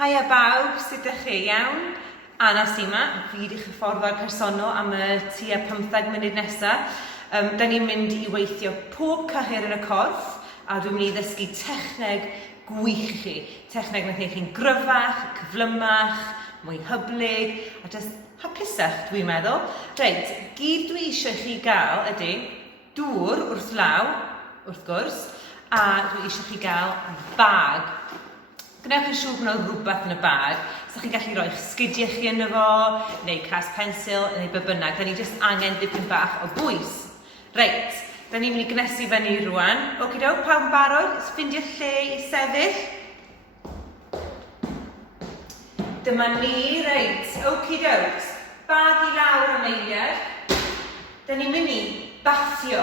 Haia bawb, sut ydych chi? Iawn? Anas yma, fi wedi hyfforddio'r personol am y tua 15 munud nesaf. Da ni'n mynd i weithio pob cyhyr yn y corff a dwi'n mynd i ddysgu techneg gwych i chi. Techneg nath chi'n gryfach, cyflymach, mwy hyblyg a jyst hapusach dwi'n meddwl. Reit, gyd dwi eisiau chi gael ydy dŵr wrth law, wrth gwrs, a dwi eisiau chi gael bag. Gwnewch yn siŵr bod yna rhywbeth yn y bag. So chi'n gallu rhoi sgidiau chi yno fo, neu cas pensil, neu be bynnag. Da ni jyst angen dipyn bach o bwys. Reit, da ni'n mynd i gnesu fyny rwan. Okidoc, pawb yn barod? Ffindio lle i sefyll. Dyma ni, reit, okidoc. Bag i lawr am eiliad. Da ni'n mynd i bathio,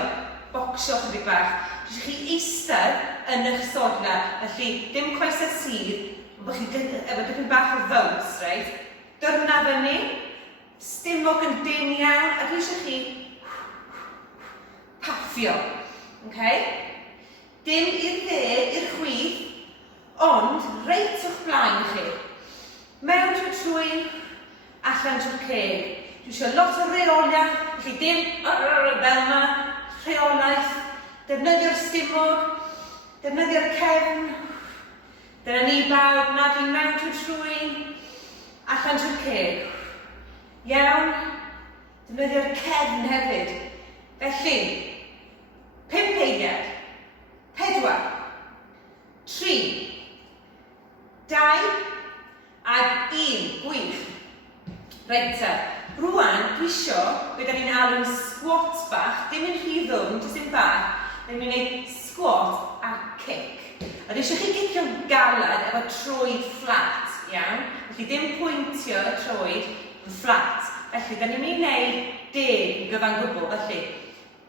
bocsio chydig bach. Dwi'n chi eistedd yn eich sodla, felly dim coesau sydd, bod chi efo dipyn bach o ddows, reit? Dyrna fyny, stimog yn dyn iawn, a dwi eisiau chi paffio, okay? Dim i'r dde, i'r chwith, ond reit o'ch blaen chi. Mewn trwy'r trwy, allan trwy'r ceg. Dwi eisiau lot o reolia, felly dim fel yma, rheolaeth. Defnyddio'r stimog, defnyddio'r cefn. Dyna ni bawb, na dwi'n mewn trwy'r trwy, allan trwy'r ceg. Iawn, defnyddio'r cefn hefyd. Felly, 5 eiliad, 4, 3, 2, a 1, gwych. Reit, rwan, dwi isio, be da ni'n alw'n squat bach, dim yn rhy ddwm, jyst yn bach, da ni'n gwneud squat a kick. A dwi eisiau chi gicio'n galed efo troed fflat, iawn? Felly dim pwyntio y troed yn fflat. Felly, da ni'n mynd i wneud 10 yn gyfan gwbl. Felly,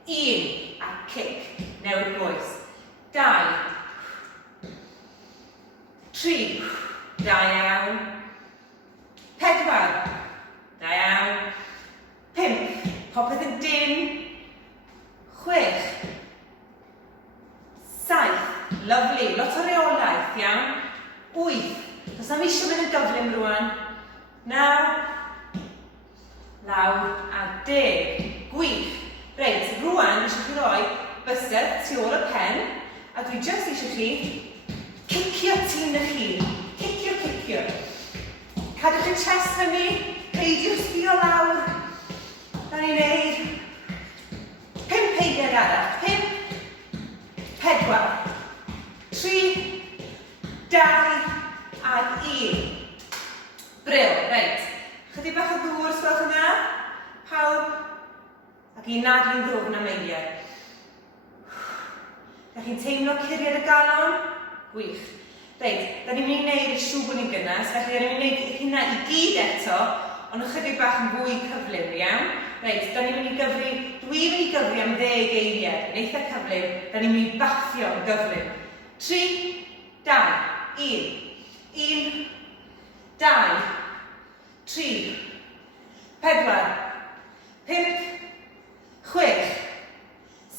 1 a kick, newid bwys. 2, 3, da iawn. 4, da iawn. 5, popeth yn dyn. 6, 7, lyflu, lot o reolaeth, iawn. 8, does am eisiau mynd yn gyflym rwan. 9, lawr a 10, gwych. Reit, rwan eisiau chi roi bysedd tu ôl y pen, a dwi jyst eisiau chi cicio tîn eich hun. Cicio. Cadwch y chest fyny, peidiwch sbïo lawr. Da ni'n neud 5 eiliad arall. 5, 4, 3, 2, a 1. Bril, reit. Chydig bach o ddŵr, sgwelwch yna. Pawb. Ac i nadlu'n ddwfn am eiliad. Da chi'n teimlo curiad y galon? Gwych. Reit, da ni'n mynd i wneud y siw bod ni'n gynnes, felly da ni'n mynd i hynna i gyd eto, ond ychydig bach yn fwy cyflym, iawn? Reit, da ni'n mynd i gyfri, dwi'n mynd i gyfri am 10 eiliad, yn eitha cyflym, da ni'n mynd i bathio yn gyflym. 3, 2, 1, 1, 2, 3, 4, 5, 6,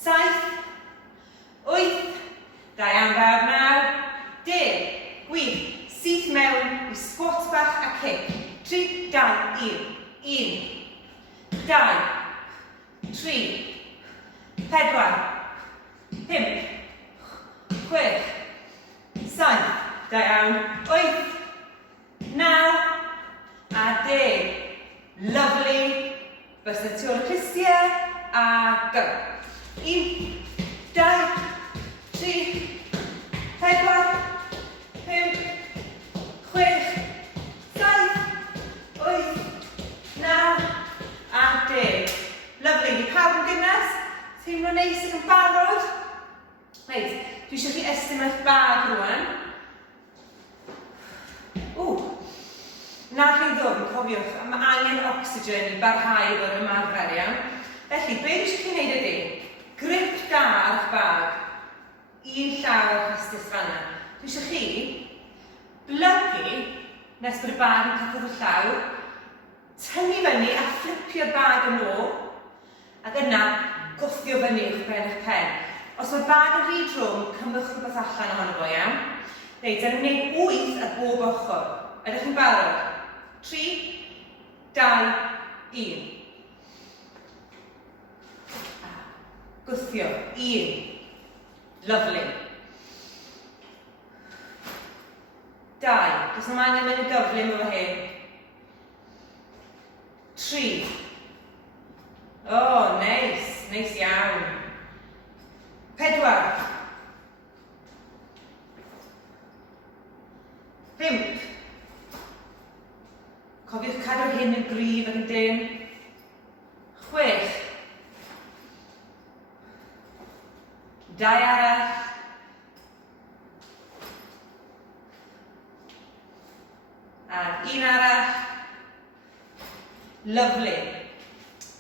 7, 8, da iawn fawr nawr, 10, gwych, syth mewn i squat bach a kick. 3, 2, 1, 1, 2, 3, 4, 5, 6, 7, da iawn, 8, 9, a 10. Lyflu. Bysedd tu ôl y clustiau, a go. 1, 2, 3, 4, 5, 6, 7, 8, 9, a 10. Lyflu, ni pawb yn gynnes? Teimlo neis yn barod? Reit, dwi eisiau chi estyn eich bag rwan. Nad rhaid ddwm, cofiwch, mae angen ocsigen i barhau o'r ymarfer, iawn. Felly, be dwi eisiau chi wneud ydy, grip da ar eich bag, un llaw o'r hystus fanna. Dwi eisiau chi blygu, nes bod y bag yn cathod y llaw, tynnu fyny a flipio'r bag yn ôl, ac yna gwthio fyny i'ch ben eich pen. Os mae'r bag yn rhy drwm, cymwch rhywbeth allan ohono fo, iawn. Reit, da ni'n gwneud 8 ar bob ochr. Ydych chi'n barod? 3, 2, 1. Gwthio. 1. Lovely. 2. Does ddim angen mynd yn gyflym efo hyn. 3. Oh, nice. Nice iawn. 4. 5. Cofiwch cadw hyn yn gryf ac yn dyn. 6. 2 arall. 1 arall. Lovely.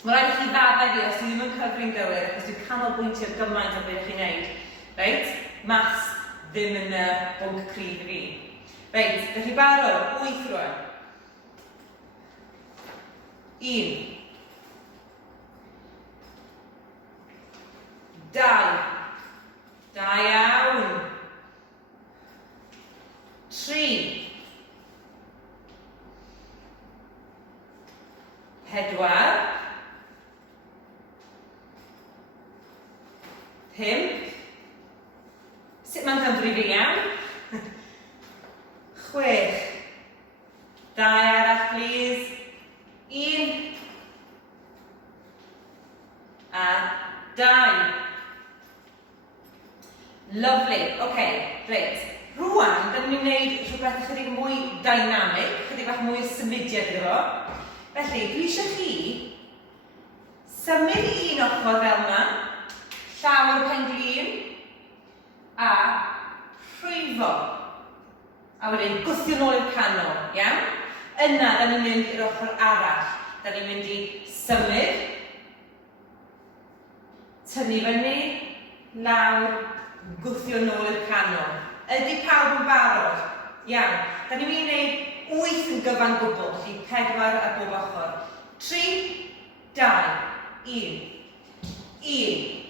Mae rhaid i chi fabau fi os dwi ddim yn cyfri'n gywir, achos dwi'n canolbwyntio gymaint o beth chi'n neud. Reit? Mas ddim yn bwnc cryf i fi. Reit, ydych chi barod? 8 rwan. 1. 2. 2 iawn. 3. 4. 5. Sut mae'n cyfri fi iawn? 6. 2 arall, please. 1. A 2. Lovely. OK, reit. Rwan, da ni'n gwneud rhywbeth chydig mwy dynamic, chydig bach mwy o symudiad iddo fo. Felly, dwi eisiau chi symud un ochr fel yma, llawr pen-glin, a rhwyfo. A wedyn, gwthio nôl i'r canol, iawn? Yna, da ni'n mynd i'r ochr arall. Da ni'n mynd i symud, tynnu fyny, lawr, gwthio nôl i'r canol. Ydy pawb yn barod? Iawn. Da ni'n mynd i wneud 8 yn gyfan gwbl, felly 4 ar bob ochr. 3, 2, 1. 1.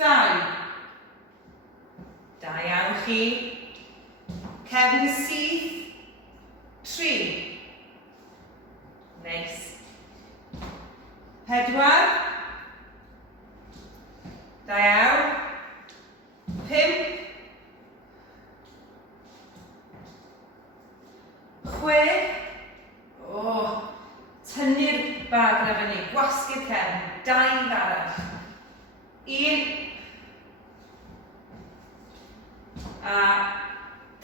2. 2 iawn chi. Cefn syth. 3. Neis. 4. 2 iawn. 5. 6. O, tynnu'r bag na fyny, gwasgu'r cefn, 2 arall. 1. A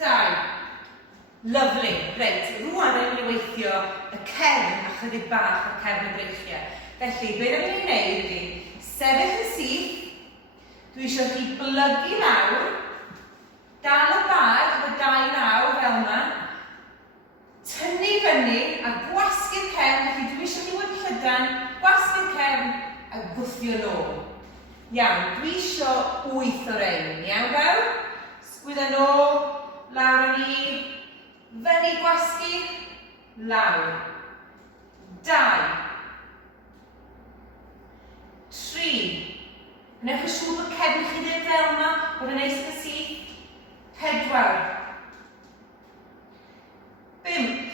2. Lovely. Reit, rwan da ni'n mynd i weithio y cefn a chydig bach o'r cefn y breichiau. Felly, be da ni'n ei wneud ydy, sefyll yn syth, dwi eisiau chi blygu lawr, dal y bag efo 2 naw fel yma, tynnu fyny a gwasgu'r cefn, felly dwi eisiau chi wedi llydan, gwasgu'r cefn a gwthio nôl. Iawn, dwi eisiau 8 o rein, iawn gael? Sgwyddo nôl, lawr yn i, fyny gwasgu, lawr. 2. 3. Wnewch yn siŵr bod cefn chi ddim fel yma, bod yn neis yn syth. 4. 5.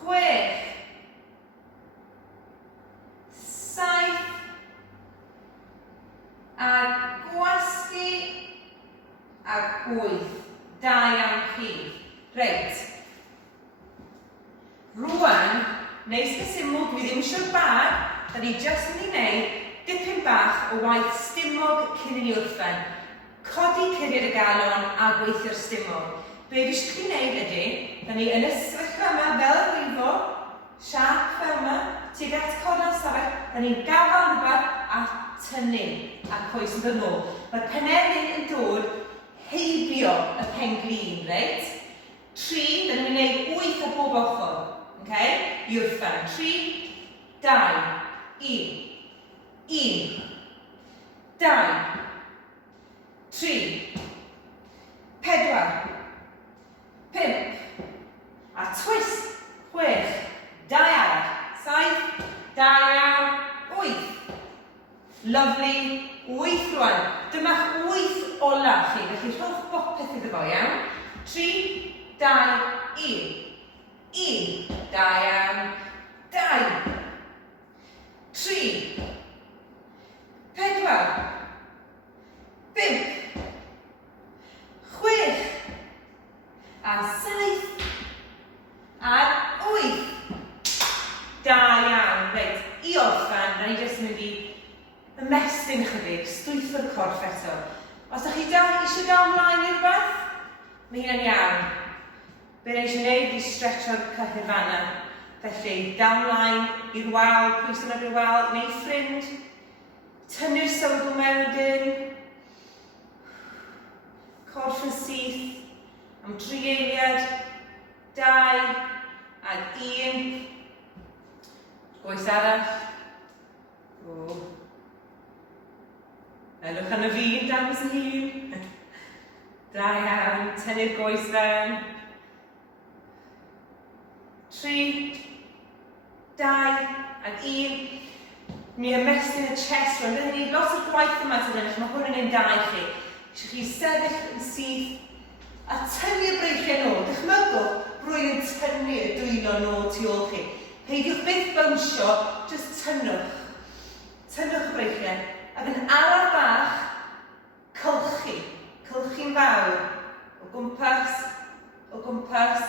6. 7. A gwasgu a 8. 2 iawn chi. Reit. Rwan, neis yn syml, dwi ddim eisiau'r bag, da ni jyst yn ei wneud dipyn bach o waith stumog cyn i ni wrthen. Codi curiad y galon a gweithio'r stumog. Be dwi eisiau chi wneud ydy, da ni yn y sefyllfa yma fel y rhwyfo, siarp fel yma, tuag at codo'r stafell, da ni'n gafal rhywbeth a tynnu a coes yn dod nôl. Mae'r penerdyn yn dod heibio y pen-glin, reit? 3, da ni'n gwneud 8 ar bob ochr. Okay? I wrthen. 3, 2, 1. 1. 2. 3. 4. 5. A twist. 6. 2 arall. 7. 2 iawn. 8. Lyfli. 8 rwan. Dyma'ch 8 ola chi. Felly rhowch bopeth iddo fo, iawn. 3, 2, 1. 1. Da iawn. 2. 3. 4. 5. 6. A 7. A 8. Da iawn. Reit, i orffen, na ni jyst yn mynd i ymestyn chydig, stwytho'r corff eto. Os ydych chi eisiau dawn ymlaen i'r rhywbeth, mae hynny'n iawn. Be ni eisiau gwneud i stretcho'r cyhyr fanna. Felly, dawn ymlaen i'r wal, pwysyn ar i'r wal, neu ffrind. Tynnu'r sylw mewn dyn. Corff yn syth. Am 3 eiliad. 2 ag 1. Goes arall. O. Elwch yn y fi'n dangos yn hun. Da iawn, tynnu'r goes fewn. 3, 2 ag 1. Mi ymestyn y chest rwan. Byddwn ni lot o'r gwaith yma sydd yn eich, mae hwn yn un da i chi. Eisiau chi sefyll yn syth a tynnu'r breichiau nôl. Dychmygwch rwy'n yn tynnu y dwylo nôl tu ôl chi. Peidiwch byth bownsio, jyst tynnwch. Tynnwch y breichiau. Ac yn araf bach, cylchu. Cylchu'n fawr. O gwmpas, o gwmpas,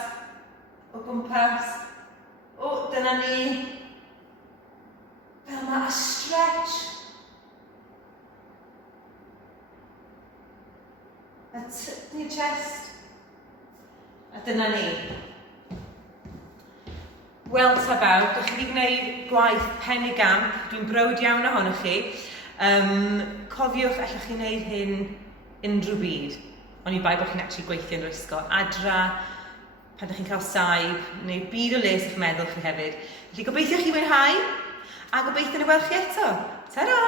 o gwmpas. O, dyna ni. Fel yma, a stretch. A tynnu chest. A dyna ni. Wel ta baw, dych chi wedi gwneud gwaith pen y gamp. Dwi'n browd iawn ohonoch chi. Cofiwch allwch chi wneud hyn unrhyw byd. Ond i bai bod chi'n actually gweithio yn yr ysgol. Adra, pan ydych chi'n cael saib, neu byd o les i'ch meddwl chi hefyd. Felly gobeithio chi mwynhau, a gobeithio ni weld chi eto. Ta-ra!